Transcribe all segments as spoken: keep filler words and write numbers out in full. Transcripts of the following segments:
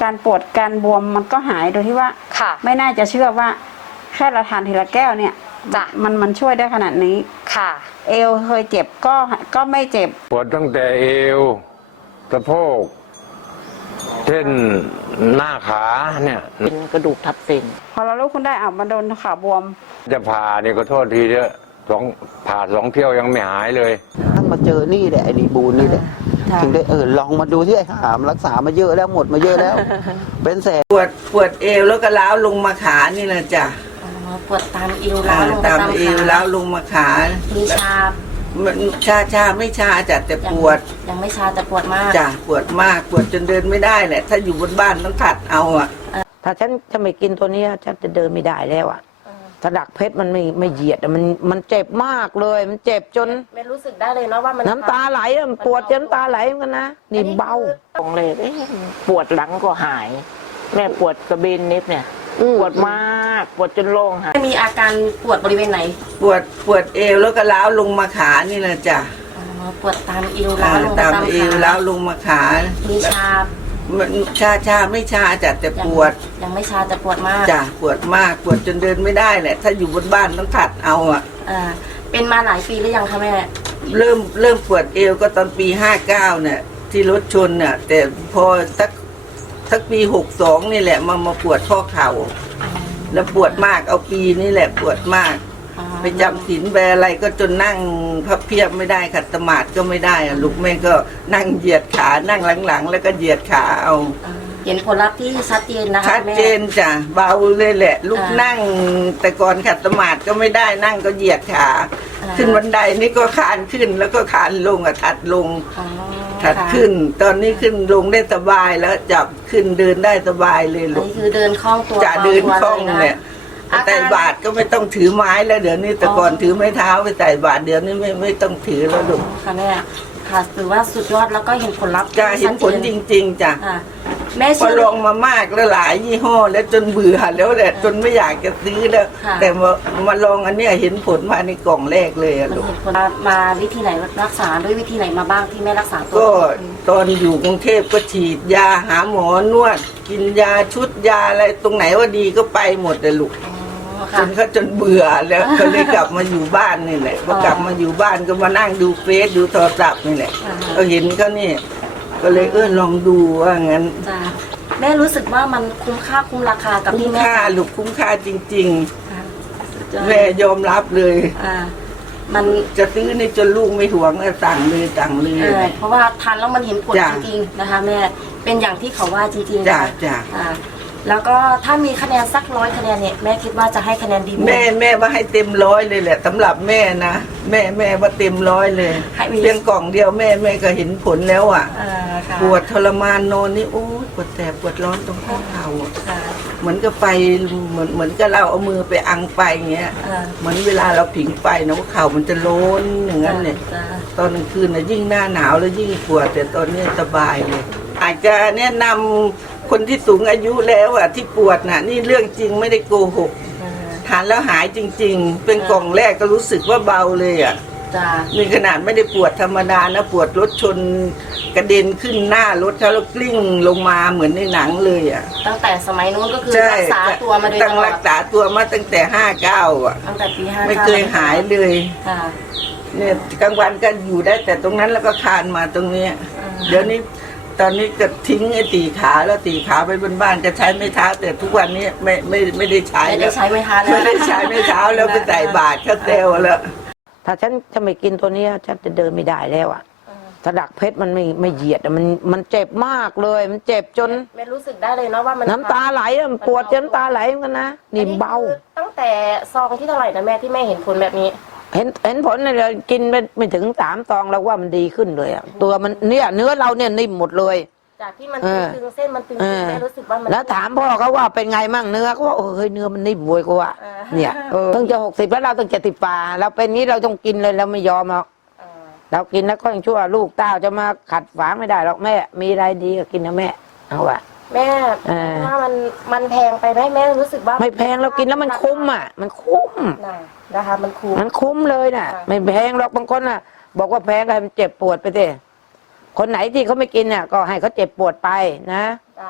การปวดการบวมมันก็หายโดยที่ว่าไม่น่าจะเชื่อว่าแค่เราทานทีละแก้วเนี่ยมันมันช่วยได้ขนาดนี้ค่ะเอวเคยเจ็บก็ก็ไม่เจ็บปวดตั้งแต่เอวสะโพกเช่นหน้าขาเนี่ยเป็นกระดูกทับเส้นพอเราลุกขึ้นได้อ่ะมันโดนขาบวมจะผ่าเนี่ยก็โทษทีเถอะสองผ่าสองเที่ยวยังไม่หายเลยต้องมาเจอนี่แหละไอ้ดีบูนนี่แหละถึงได้เออลองมาดูที่ไอ้หามรักษามาเยอะแล้วหมดมาเยอะแล้วเป็นแสนปวดปวดเอวแล้วก็ล้าวลงมาขานี่แหละจ้ะปวดตามเอวล้าวลงตามเอวล้าวลงมาขามีชาชาชาไม่ชาจัดแต่ปวดยังไม่ชาแต่ปวดมากจ้ะปวดมากปวดจนเดินไม่ได้แหละถ้าอยู่บนบ้านต้องถัดเอาอ่ะถ้าฉันจะไม่กินตัวนี้ฉันจะเดินไม่ได้แล้วอ่ะถ้าดักเพชรมันไม่ไม่เหยียดมันมันเจ็บมากเลยมันเจ็บจนไม่รู้สึกได้เลยเนาะว่ามันน้ำตาไหลมันปวดจนน้ำตาไหลเหมือนกันนะนี่เบาของเลยปวดหลังก็หายแม่ปวดกระเบนนิดเนี่ยปวดมากปวดจนโล่งหายมีอาการปวดบริเวณไหนปวดปวดเอวแล้วก็ล้าวลงมาขานี่แหละจ้ะปวดตามเอวล้าวลงตามเอวล้าวลงมาขามีชาชาชาไม่ชาจัดแต่ปวดยังไม่ชาแต่ปวดมากจ้ะปวดมากปวดจนเดินไม่ได้แหละถ้าอยู่บนบ้านต้องถัดเอาอ่ะเป็นมาหลายปีหรือยังคะแม่เริ่มเริ่มปวดเอวก็ตอนปีห้าเก้าเนี่ยที่รถชนเนี่ยแต่พอสักสักปีหกสองนี่แหละมามาปวดข้อเข่าแล้วปวดมากเอาปีนี่แหละปวดมากไปจำศีลแบอะไรก็จนนั่งพับเพียบไม่ได้ขัดสมาธิก็ไม่ได้อะลูกแม่ก็นั่งเหยียดขานั่งหลังๆแล้วก็เหยียดขาเอาเห็นผลลัพธ์ที่ชัดเจนนะคะชัดเจนจ้ะเบาเลยแหละลูกนั่งแต่ก่อนขัดสมาธิก็ไม่ได้นั่งก็เหยียดขาขึ้นบันไดนี่ก็คานขึ้นแล้วก็คานลงอะถัดลงถัดขึ้นตอนนี้ขึ้นลงได้สบายแล้วจับขึ้นเดินได้สบายเลยลูกคือเดินคล่องตัวจะเดินคล่องเนี่ยใส่บาตรก็ไม่ต้องถือไม้แล้วเดี๋ยวนี้แต่ก่อนถือไม้เท้าไปใส่บาตรเดี๋ยวนี้ไม่ไม่ต้องถือแล้วลูกค่ะแม่ค่ะถือว่าสุดยอดแล้วก็เห็นผลลัพธ์จะเห็นผลจริงๆจ้ะแม่พอลองมามากแล้วหลายยี่ห้อแล้วจนเบื่อแล้วแหละจนไม่อยากจะซื้อแล้วแต่มามาลองอันนี้เห็นผลมาในกล่องแรกเลยอะลูกมาวิธีไหนรักษาด้วยวิธีไหนมาบ้างที่แม่รักษาตัวก็ตอนอยู่กรุงเทพก็ฉีดยาหาหมอนวดกินยาชุดยาอะไรตรงไหนว่าดีก็ไปหมดเลยลูกจนเขาจนเบื่อแล้วก็เลยกลับมาอยู่บ้านนี่แหละพอกลับมาอยู่บ้านก็มานั่งดูเฟซดูโทรศัพท์นี่แหละก็เห็นเขานี่ก็เลยเออลองดูว่างั้นแม่รู้สึกว่ามันคุ้มค่าคุ้มราคากับที่แม่คุ้มค่าลูกคุ้มค่าจริงๆแม่ยอมรับเลยมันจะซื้อในจนลูกไม่หวงสั่งเลยสั่งเลยเพราะว่าทานแล้วมันเห็นผลจริงๆนะคะแม่เป็นอย่างที่เขาว่าจริงๆจ้ะจ้ะแล้วก็ถ้ามีคะแนนสักร้อยคะแนนเนี่ยแม่คิดว่าจะให้คะแนนดีไหมแม่แม่ว่าให้เต็มร้อยเลยแหละสำหรับแม่นะแม่แม่ว่าเต็มร้อยเลยเพียงกล่องเดียวแม่แม่ก็เห็นผลแล้วอ่ะปวดทรมานนอนนี่โอ้ปวดแสบปวดร้อนตรงข้อเข่าเหมือนกับไฟเหมือนเหมือนกับเราเอามือไปอังไฟเงี้ยเหมือนเวลาเราผิงไฟนะว่าเข่ามันจะโล้นอย่างนั้นเนี่ยตอนกลางคืนนะยิ่งหน้าหนาวแล้วยิ่งปวดแต่ตอนนี้สบายเลยอาจจะแนะนำคนที่สูงอายุแล้วอ่ะที่ปวดน่ะนี่เรื่องจริงไม่ได้โกหกทานแล้วหายจริงๆเป็นกล่องแรกก็รู้สึกว่าเบาเลยอ่ะมีขนาดไม่ได้ปวดธรรมดานะปวดรถชนกระเด็นขึ้นหน้ารถแล้วกลิ้งลงมาเหมือนในหนังเลยอ่ะตั้งแต่สมัยนู้นก็คือรักษาตัวมาโดยตลอดรักษาตัวมาตั้งแต่ห้าเก้าอ่ะตั้งแต่ปีห้าไม่เคยหายเลยเนี่ยกลางวันก็อยู่ได้แต่ตรงนั้นแล้วก็คานมาตรงนี้เดี๋ยวนี้ตอนนี้ก็ทิ้งไอ้ตีขาแล้วตีขาไปบนบ้านจะใช้ไม้เท้าแต่ทุกวันนี้ไม่ไม่ไม่ได้ใช้ไม่ได้ใช้ไม้เท้าแล้วไม่ได้ใช้ไม้เท้าแล้วไปใส่บาตรก็เซลแล้วถ้าฉันจะไม่กินตัวนี้ฉันจะเดินไม่ได้แล้วอ่ะถ้าดักเพชรมันไม่ไม่เหยียดมันมันเจ็บมากเลยมันเจ็บจนไม่รู้สึกได้เลยเนาะว่ามันน้ำตาไหลมันปวดจนน้ำตาไหลเหมือนกันนะนี่เบาตั้งแต่ซองที่เท่าไหร่นะแม่ที่แม่เห็นผลแบบนี้เห็นเห็นผลเลยกินไปไม่ถึงสามซองแล้วว่ามันดีขึ้นเลยอ่ะตัวมันเนี่ยเนื้อเราเนี่ยนิ่มหมดเลยจากที่มันตึงเส้นมันตึงแม่รู้สึกว่ามันแล้วถามพ่อเขาว่าเป็นไงมั่งเนื้อเขาว่าเฮ้ยเนื้อมันนิ่มบวยกูอ่ะเนี่ยเพิ่งจะหกสิบแล้วเราต้องเจ็ดสิบป่าเราเป็นนี้เราต้องกินเลยเราไม่ยอมหรอกเรากินแล้วก็ยังชั่วลูกเต้าจะมาขัดฝางไม่ได้หรอกแม่มีอะไรดีก็กินนะแม่เอาอะแม่ว่ามันมันแพงไปไหมแม่รู้สึกว่าไม่แพงเรากินแล้วมันคุ้มอ่ะมันคุ้มนะคะมันคุ้มมันคุ้มเลยน่ะไม่แพงหรอกบางคนน่ะบอกว่าแพงให้มันเจ็บปวดไปสิคนไหนที่เขาไม่กินเนี่ยก็ให้เขาเจ็บปวดไปนะ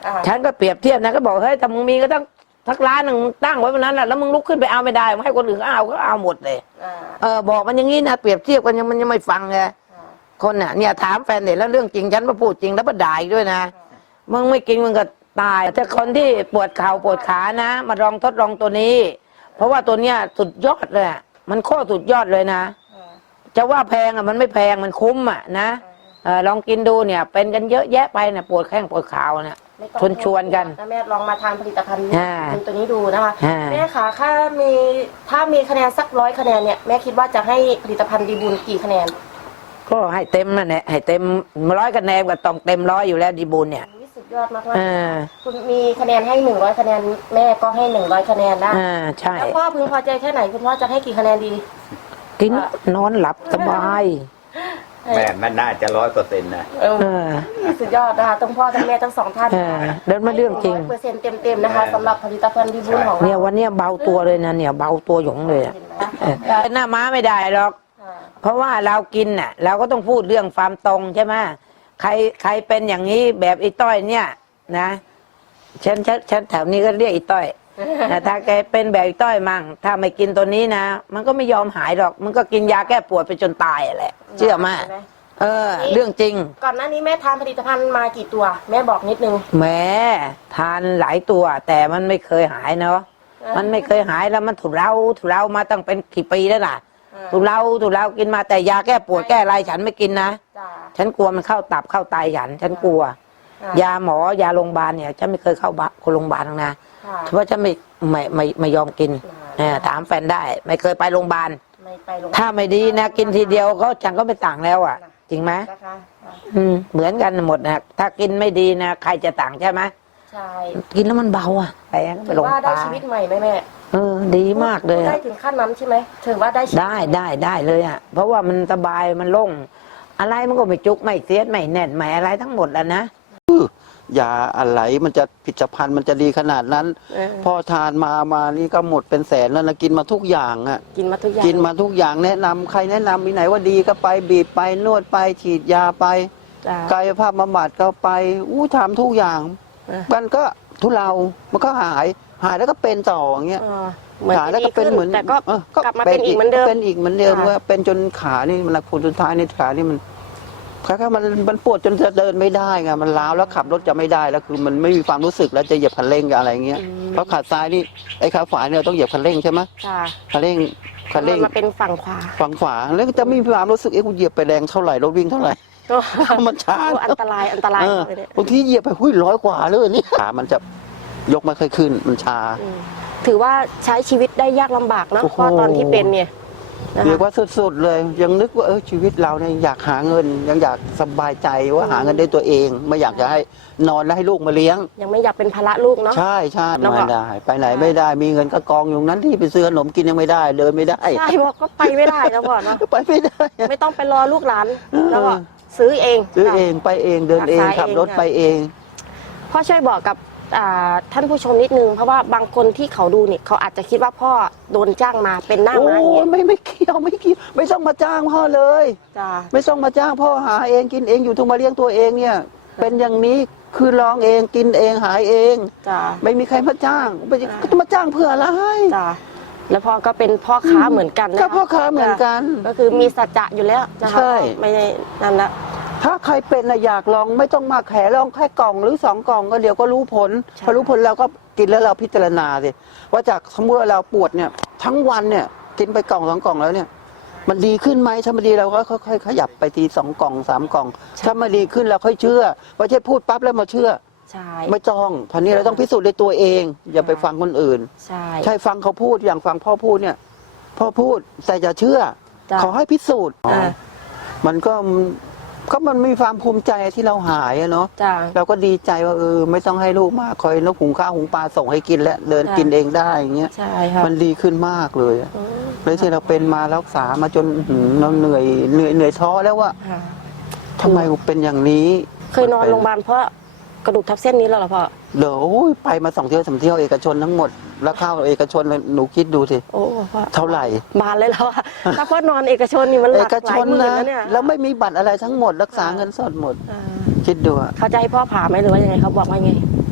อ่าฉันก็เปรียบเทียบนะก็บอกเฮ้ยถ้ามึงมีก็ต้องทักร้านหนึ่งตั้งไว้วันนั้นน่ะแล้วมึงลุกขึ้นไปเอาไม่ได้มึงให้คนอื่นก็เอาก็เอาหมดเลยอ่าเออบอกมันอย่างนี้นะเปรียบเทียบกันยังมันยังไม่ฟังไงคนน่ะเนี่ยถามแฟนเด็กแล้วเรื่องจริงฉันมาพูดจริงแล้วมาด่าอีกด้วยนะมึงไม่กินมึงก็ตายแต่คนที่ปวดเข่าปวดขานะ มาลองทดลองตัวนี้ เพราะว่าตัวเนี้ยสุดยอดเลยอะมันโคตรสุดยอดเลยนะจะว่าแพงอ่ะมันไม่แพงมันคุ้มอ่ะนะเออลองกินดูเนี่ยเป็นกันเยอะแยะไปเนี่ยปวดแข้งปวดขาเนี่ยไม่ต้องชวนชวนกันแม่ลองมาทานผลิตภัณฑ์อ่าตัวนี้ดูนะคะอ่าแม่คะถ้ามีถ้ามีคะแนนสักร้อยคะแนนเนี่ยแม่คิดว่าจะให้ผลิตภัณฑ์ดีบุญกี่คะแนนก็ให้เต็มนั่นแหละให้เต็มร้อยคะแนนก็ต้องเต็มร้อยอยู่แล้วดีบุญเนี่ยอุ๊ยสุดยอดมากๆอ่าคุณมีคะแนนให้หนึ่งร้อยคะแนนแม่ก็ให้หนึ่งร้อยคะแนนได้อ่าใช่แล้วพ่อพึงพอใจแค่ไหนคุณพ่อจะให้กี่คะแนนดีกินนอนหลับสบายแม่มันน่าจะร้อยเปอร์เซ็นต์นะเออเออสุดยอดนะคะทั้งพ่อทั้งแม่ทั้งสองท่านเออเดินมาเรื่องจริงร้อยเปอร์เซ็นต์เต็มๆนะคะสำหรับผลิตภัณฑ์ดีบุญของเนี่ยเราวันเนี้ยเบาตัวเลยนะเนี่ยเบาตัวหยงเลยอะเออแต่หน้าม้าไม่ได้หรอกค่ะเพราะว่าเรากินน่ะเราก็ต้องพูดเรื่องความตรงใช่ไหมใครใครเป็นอย่างนี้แบบไอ้ต้อยเนี่ยนะฉันฉันฉันแถวนี้ก็เรียกไอ้ต้อยนะถ้าแกเป็นแบบไอ้ต้อยมั่งถ้าไม่กินตัวนี้นะ มันก็ไม่ยอมหายหรอก มันก็กินยาแก้ปวดไปจนตายอะแหละเชื่อไหมเออ เรื่องจริงก่อนหน้านี้แม่ทานผลิตภัณฑ์มากี่ตัว แม่บอกนิดนึงแหมทานหลายตัว แต่มันไม่เคยหายเนาะเออมันไม่เคยหายแล้วมันถูกเราถูกเรามาตั้งเป็นกี่ปีแล้วล่ะเออถูกเราถูกเรากินมาแต่ยาแก้ปวดแก้อะไรฉันไม่กินนะจ้าฉันกลัวมันเข้าตับเข้าไตฉัน ฉันกลัวค่ะยาหมอยาโรงพยาบาลเนี่ยฉันไม่เคยเข้าบ้านคนโรงพยาบาลหรอกนะค่ะเพราะฉันไม่ไม่ไม่ไม่ยอมกินค่ะเออถามแฟนได้ ไม่เคยไปโรงพยาบาลไม่ไปโรงถ้าไม่ดีนะกินทีเดียวก็ฉันก็ไม่ต่างแล้วอ่ะ จริงไหมนะคะอืมเหมือนกันหมดนะถ้ากินไม่ดีนะใครจะต่างใช่ไหมใช่กินแล้วมันเบาอ่ะไปก็ไปถือลงว่าปได้ลาชีวิตใหม่ไหมแม่เออ ดีมากเลยได้อะถึงขั้นนั้นใช่ไหมถือว่าได้ชีวิตได้ได้ได้เลยอ่ะ เพราะว่ามันสบายมันโล่งอะไรมันก็ไม่จุกไม่เสียดไม่แน่นไม่อะไรทั้งหมดแล้วนะยาอะไรมันจะผลิตภัณฑ์มันจะดีขนาดนั้นเออพอทานมามานี่ก็หมดเป็นแสนแล้วนะกินมาทุกอย่างอ่ะกินมาทุกอย่างกินมาทุกอย่างแนะนำใครแนะนำมีไหนว่าดีก็ไปบีบไปนวดไปฉีดยาไปจ้ากายภาพบำบัดก็ไปอู้ทำทุกอย่างเออมันก็ทุเลามันก็หายหายแล้วก็เป็นต่ออย่างเงี้ยเออเหมือนหายแล้วจะก็ดีเป็นขึ้นเหมือนแต่ก็เออกลับมาเป็นอีกเหมือนเดิมเป็นอีกเหมือนเดิมค่ะว่าเป็นจนขานี่มันผลสุดท้ายในขานี่มันคล้ายๆมันมันปวดจนจะเดินไม่ได้ไงมันล้าวแล้วขับรถจะไม่ได้แล้วคือมันไม่มีความรู้สึกแล้วจะเหยียบคันเร่งกับอะไรเงี้ยเพราะขาซ้ายนี่ไอ้ขาขวาเนี่ยเราต้องเหยียบคันเร่งใช่ไหมจ้าคันเร่งคันเร่งมาเป็นฝั่งขวาฝั่งขวาแล้วก็จะไม่มีความรู้สึกเอ้กูเหยียบไปแรงเท่าไหร่รถวิ่งเท่าไหร่ มันช้าโอ้อันตรายอันตรายเออเลยเนี่ยบางทีเหยียบไปหุ้ยร้อยกว่าเลยนี่ขามันจะยกไม่ค่อยขึ้นมันชามถือว่าใช้ชีวิตได้ยากลำบากเนอะโอ้โหเพราะตอนที่เป็นเนี่ยนะเรียกคะว่าสุดๆเลย ยังนึกว่าเออชีวิตเราเนี่ยอยากหาเงิน ยังอยากสบายใจว่าหาเงินได้ตัวเอง ไม่อยากจะให้นอนแล้วให้ลูกมาเลี้ยงยังไม่อยากเป็นภาระลูกเนาะใช่ใช่แล้วก็ไม่ได้ ไปไหนไม่ได้มีเงินก็กองอยู่นั้นที่ไปซื้อขนมกินยังไม่ได้ เดินไม่ได้ใช่บอกก็ไปไม่ได้แล้วก่อนเนาะไปไม่ได้ไม่ต้องไปรอลูกหลานแล้วก็ซื้อเองซื้อเองไปเองเดินเองรักษาเองขับรถไปเองพ่อช่วยบอกกับอ่าท่านผู้ชมนิดนึงเพราะว่าบางคนที่เขาดูเนี่ยเขาอาจจะคิดว่าพ่อโดนจ้างมาเป็นหน้าโอ้ม้าอย่างเงี้ยยไม่ไม่เกี่ยวไม่เกี่ยวไม่ต้องมาจ้างพ่อเลยจ้าไม่ต้องมาจ้างพ่อหาเองกินเองอยู่ทุกมาเลี้ยงตัวเองเนี่ย เป็นอย่างนี้คือลองเองกินเองหายเองจ้าไม่มีใครมาจ้างไม่ก็จะมาจ้างเพื่ออะไรจ้าแล้วพ่อก็เป็นพ่อค้าเหมือนกันนะก็พ่อค้าเหมือนกันก็คือมีสัจจะอยู่แล้วนะคะใช่ไม่ได้นั่นละถ้าใครเป็นน่ะอยากลองไม่ต้องมาแขลองแค่กล่องหรือสองกล่องก็เดี๋ยวก็รู้ผลพอรู้ผลเราก็กินแล้วเราพิจารณาสิว่าจากสมมติว่าเราปวดเนี่ย ทั้งวันเนี่ยกินไปกล่องสองกล่องแล้วเนี่ย มันดีขึ้นไหมถ้ามันดีเราก็ค่อยๆขยับไปทีสองกล่องสามกล่อง ถ้ามันดีขึ้นเราค่อยเชื่อไม่ใช่พูดปั๊บแล้วมาเชื่อใช่ไม่จ้องพันนี้เราต้องพิสูจน์ด้วยตัวเอง อย่าไปฟังคนอื่นใช่ใช่ฟังเขาพูดอย่างฟังพ่อพูดเนี่ยพ่อพูดแต่อย่าเชื่อจ้ะขอให้พิสูจน์อ่ามันก็ก็มันมีความภูมิใจที่เราหายอะเนาะจ้าเราก็ดีใจว่าเออไม่ต้องให้ลูกมากคอยนกหุงข้าวหุงปลาส่งให้กินแล้วเดินจ้ะกินเองได้อย่างเงี้ยใช่ค่ะมันดีขึ้นมากเลยอะอืมเลยที่เราเป็นมารักษามาจนอื้อหือเราเหนื่อยเหนื่อยเหนื่อยท้อแล้วว่าค่ะทำไมกูเป็นอย่างนี้เคยนอนโรงพยาบาลเพราะกระดูกทับเส้นนี้แล้วเหรอพ่อเดี๋ยวโอ้ยไปมาสองเที่ยวสามเที่ยวเอกชนทั้งหมดแล้วเข้าเอกชนเลยหนูคิดดูสิโอ้พ่อเท่าไหร่บานเลยแล้วอะถ้าพ่อนอนเอกชนนี่มันหเอลักกหชลายนหมื่นนะแล้วเนี่ยแล้วไม่มีบัตรอะไรทั้งหมดรักษาเงินสดหมดอ่าคิดดูอะเขาจะให้พ่อผ่าไหมหรือว่ายังไงเขาบอกว่าไง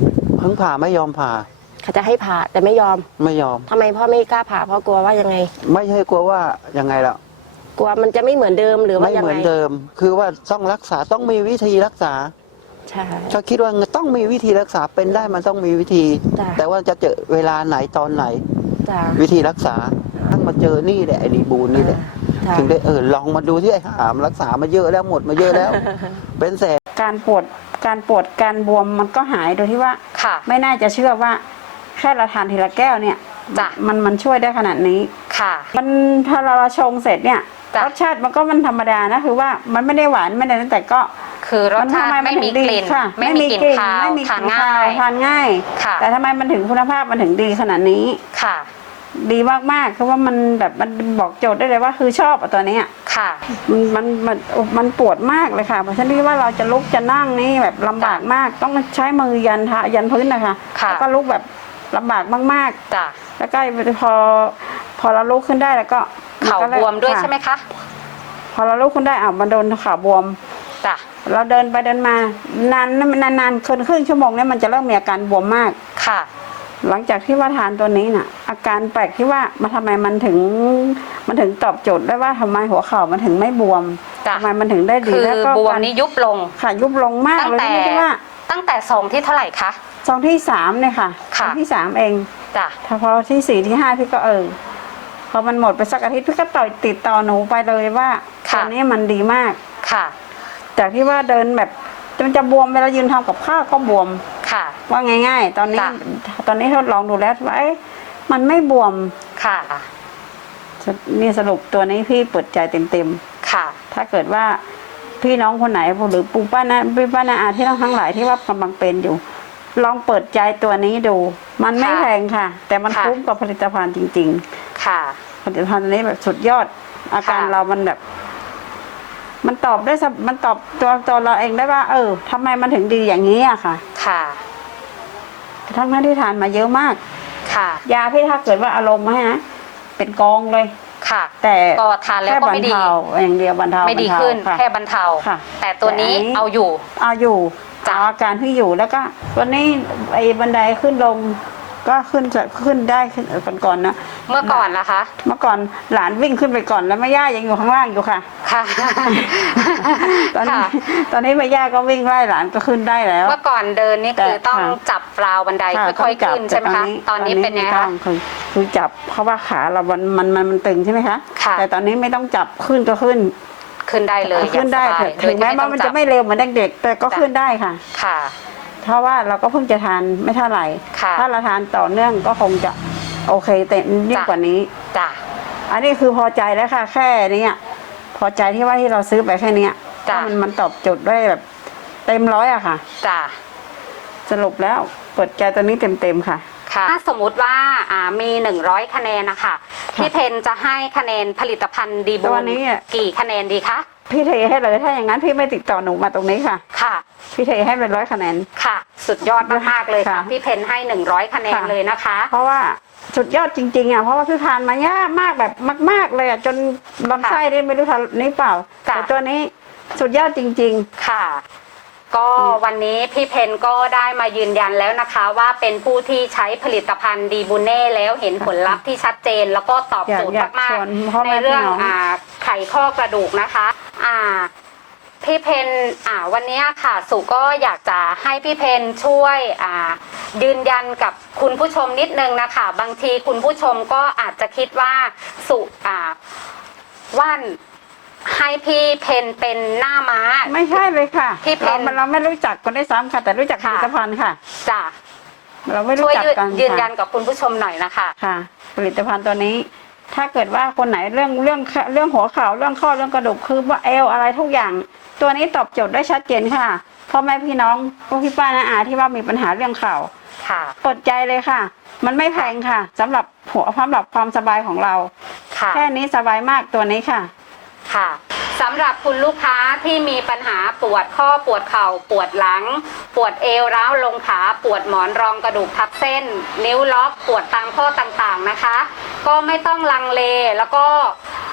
เพิ่งผ่าไม่ยอมผ่าเขาจะให้ผ่าแต่ไม่ยอมไม่ยอมทำไมพ่อไม่กล้าผ่าเพราะกลัวว่ายังไงไม่ใช่กลัวว่ายังไงล่ะกลัวมันจะไม่เหมือนเดิมหรือว่าไม่ยังเหมืไงอนเดิม คือว่าต้องรักษาต้องมีวิธีรักษาใช่ถ้าคิดว่าต้องมีวิธีรักษาเป็นได้มันต้องมีวิธีจ้ะแต่ว่าจะเจอเวลาไหนตอนไหนจ้ะวิธีรักษาทั้งมาเจอนี่แหละไอ้ดีบูนนี่แหละจ้ะถึงได้เออลองมาดูที่ไอ้หามรักษามาเยอะแล้วหมดมาเยอะแล้ว เป็นแสนการปวดการปวดการบวมมันก็หายโดยที่ว่าค่ะไม่น่าจะเชื่อว่าแค่เราทานทีละแก้วเนี่ยจ้ะมันมันช่วยได้ขนาดนี้ค่ะมันถ้าเราชงเสร็จเนี่ยจ้ะรสชาติมันก็มันธรรมดานะคือว่ามันไม่ได้หวานไม่ได้นั้นแต่ก็คือรสชาตินทำไม่มีถึงกดีลิ่นค่ะไม่มีกลิ่นคาวไม่มีกทานลิ่นง่าคาวย ทานง่ายค่ะแต่ทำไมมันถึงคุณภาพมันถึงดีขนาดนี้ค่ะดีมากๆคือว่ามันแบบมันบอกโจทย์ได้เลยว่าคือชอบอะตัวเนี้ยค่ะมันมันมันมันปวดมากเลยค่ะเพราะฉะนั้นที่ว่าเราจะลุกจะนั่งนี่แบบลำบากมาก ต้องใช้มือยันเท้ายันพื้นนะคะค่ะแล้วก็ลุกแบบลำบากมากจ้ะๆ แล้วก็พอพอเราลุกขึ้นได้แล้วก็เข่าบวมด้วยใช่ไหมคะพอเราลุกขึ้นได้อ่ะมันโดนเข่าบวมจ้ะเราเดินไปเดินมานานนานๆคืนครึ่งชั่วโมงเนี่ยมันจะเริ่มมีอาการบวมมากค่ะหลังจากที่ว่าทานตัวนี้น่ะ อาการแปลกที่ว่ามันทำไมมันถึงมันถึงตอบโจทย์ได้ว่าทำไมหัวเข่ามันถึงไม่บวมจ้ะทำไมมันถึงได้ดีคือแล้วก็บวมการนี้ยุบลงค่ะยุบลงมากตั้งเลยแต่ไม่ใช่ว่าตั้งแต่ซองที่เท่าไหร่คะซองที่สามเนี่ยค่ะซค่ะองที่สามเองจ้ะถ้าพอที่สี่ที่ห้าพี่ก็เออพอมันหมดไปสักอาทิตย์พี่ก็ต่อยติดต่อหนูไปเลยว่าตอนนี้มันดีมากค่ะจากที่ว่าเดินแบบมันจะบวมเวลายืนทำกับข้าวก็บวมค่ะว่าง่ายๆ ตอนนี้จ้ะตอนนี้ทดลองดูแล้วว่าเอ๊ะมันไม่บวมค่ะนี่สรุปตัวนี้พี่เปิดใจเต็มค่ะๆถ้าเกิดว่าพี่น้องคนไหนหรือปู่ป้านะพี่ป้านาอาที่ทั้งทั้งหลายที่ว่ากำลังเป็นอยู่ ลองเปิดใจตัวนี้ดู มันไม่ค่ะแพงค่ะ แต่มันค่ะคุ้มกับผลิตภัณฑ์จริงค่ะๆ ผลิตภัณฑ์ตัวนี้แบบสุดยอด อาการค่ะเรามันแบบ มันตอบได้สะมันตอบตัวตัวเราเองได้ว่า เออทำไมมันถึงดีอย่างนี้อะค่ะค่ะทั้งนั้นที่ทานมาเยอะมากค่ะยาพี่ถ้าเกิดว่าอารมณ์ให้นะเป็นกองเลยค่ะแต่ก็ทานแล้วค่ก็บรไม่รดีเทาอย่างเดียวบรรเทาไม่ดีบรรเทาขึ้นค่ะแค่บรรเทาค่ะแต่ตัวนี้แต่อันนี้เอาอยู่เอาอยู่จ้ะเอาอาการที่อยู่แล้วก็วันนี้ไอ้บันไดขึ้นลง ก็ขึ้นจะขึ้นได้ขึ้นก่อนก่อนๆนะเมื่อก่อนนะคะเมื่อก่อนหลานวิ่งขึ้นไปก่อนแล้วแม่ย่ายังอยู่ข้างล่างอยู่ค่ะค่ะตอนนี้ค่ะตอนนี้แม่ย่าก็วิ่งไล่หลานก็ขึ้นได้แล้วเมื่อก่อนเดินนี่คือแต่ต้องค่ะจับราวบันไดค่ะค่อยๆต้งจับขึ้นใช่ไหมแต่คะ ตอนนี้เป็นไงม่คะต้องคือคือจับเพราะว่าขาเรามันมันมันมันตึงใช่ไหมคะค่ะแต่ตอนนี้ไม่ต้องจับขึ้นก็ขึ้นขึ้นได้เลยอย่างขึ้นได้สบายถึงแม้โดยที่ว่ามันต้จะองไม่เร็วเหมือนเด็กๆแต่ก็จ้ะขึ้นได้ค่ะค่ะเพราะว่าเราก็เพิ่งจะทานไม่เท่าไหร่ค่ะถ้าเราทานต่อเนื่องก็คงจะโอเคเต็มยิ่งจ้ะกว่านี้จ้ะอันนี้คือพอใจแล้วค่ะ แค่เนี้ยพอใจที่ว่าที่เราซื้อไปแค่เนี้ยจ้ะว่ามันมันตอบโจทย์ได้แบบ เต็มร้อยอะค่ะจ้ะสรุปแล้วเปิดใจตัวนี้เต็มๆค่ะค่ะถ้าสมมุติว่าอ่ามีหนึ่งร้อยคะแนนนะคะพี่เพนจะให้คะแนนผลิตภัณฑ์ดีบูตัวลนี้อะกี่คะแนนดีคะพี่เทให้เลยถ้าอย่างนั้นพี่ไม่ติดต่อหนูมาตรงนี้ค่ะค่ะพี่เทให้เป็นร้อยคะแนนค่ะ สุดยอดมากๆเลยค่ะค่ะพี่เพนให้หนึ่งร้อยคะแนนค่ะเลยนะคะเพราะว่าสุดยอดจริงๆอ่ะเพราะว่าพี่ทานมายากมากแบบมาก ๆเลยอ่ะจนลำไส้ได้ไม่รู้ทันนี่เปล่าจ้ะแต่ตัวนี้สุดยอดจริงค่ะ ก็วันนี้พี่เพนก็ได้มายืนยันแล้วนะคะ ว่าเป็นผู้ที่ใช้ผลิตภัณฑ์ดีบูเน่แล้วเห็นผลลัพธ์ที่ชัดเจน แล้วก็ตอบอยากโจทย์อยากมากชวนพ่อๆแม่ในเรื่องพี่น้องอ่าไขข้อกระดูกนะคะ อ่า พี่เพนอ่าวันนี้ค่ะสุก็อยากจะให้พี่เพนช่วยอ่ายืนยันกับคุณผู้ชมนิดนึงนะคะ บางทีคุณผู้ชมก็อาจจะคิดว่าสุอ่าว่านให้พี่เพนเป็นหน้าม้าๆ ไม่ใช่เลยค่ะพี่เพนเราเราไม่รู้จักกันได้ซ้ำค่ะ แต่รู้จักผค่ะลิตภัณฑ์ค่ะจ้ะเราไม่รู้ช่วยจักยืนกันยืนยัค่ะนกับคุณผู้ชมหน่อยนะคะค่ะ ผลิตภัณฑ์ตัวนี้ ถ้าเกิดว่าคนไหนเรื่องเรื่องเรื่องหัวเข่าเรื่องข้อเรื่องกระดูกคือว่าเอวอะไรทุกอย่าง ตัวนี้ตอบโจทย์ได้ชัดเจนค่ะพ่อแม่พี่น้องพวกพี่ป้าน้าอาที่ว่ามีปัญหาเรื่องเข่าค่ะเปิดใจเลยค่ะ มันไม่แพงค่ะสำหรับหัวสำหรับความสบายของเราค่ะแค่นี้สบายมากตัวนี้ค่ะค่ะสำหรับคุณลูกค้าที่มีปัญหาปวดข้อปวดเข่าปวดหลัง ปวดเอวร้าวลงขาปวดหมอนรองกระดูกทับเส้น นิ้วล็อกปวดตามข้อต่างๆนะคะ ก็ไม่ต้องลังเลแล้วก็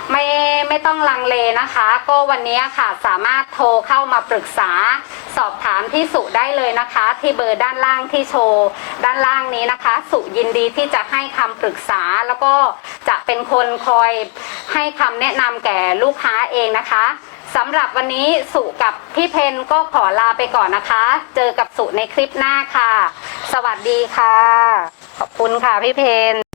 ไม่ไม่ต้องลังเลนะคะ ก็วันนี้ค่ะสามารถโทรเข้ามาปรึกษาสอบถามที่สุได้เลยนะคะ ที่เบอร์ด้านล่างที่โชว์ด้านล่างนี้นะคะ สุยินดีที่จะให้คำปรึกษาแล้วก็จะเป็นคนคอยให้คำแนะนำแก่ลูกค้าเองนะคะสำหรับวันนี้สุกับพี่เพนก็ขอลาไปก่อนนะคะ เจอกับสุในคลิปหน้าค่ะ สวัสดีค่ะ ขอบคุณค่ะพี่เพน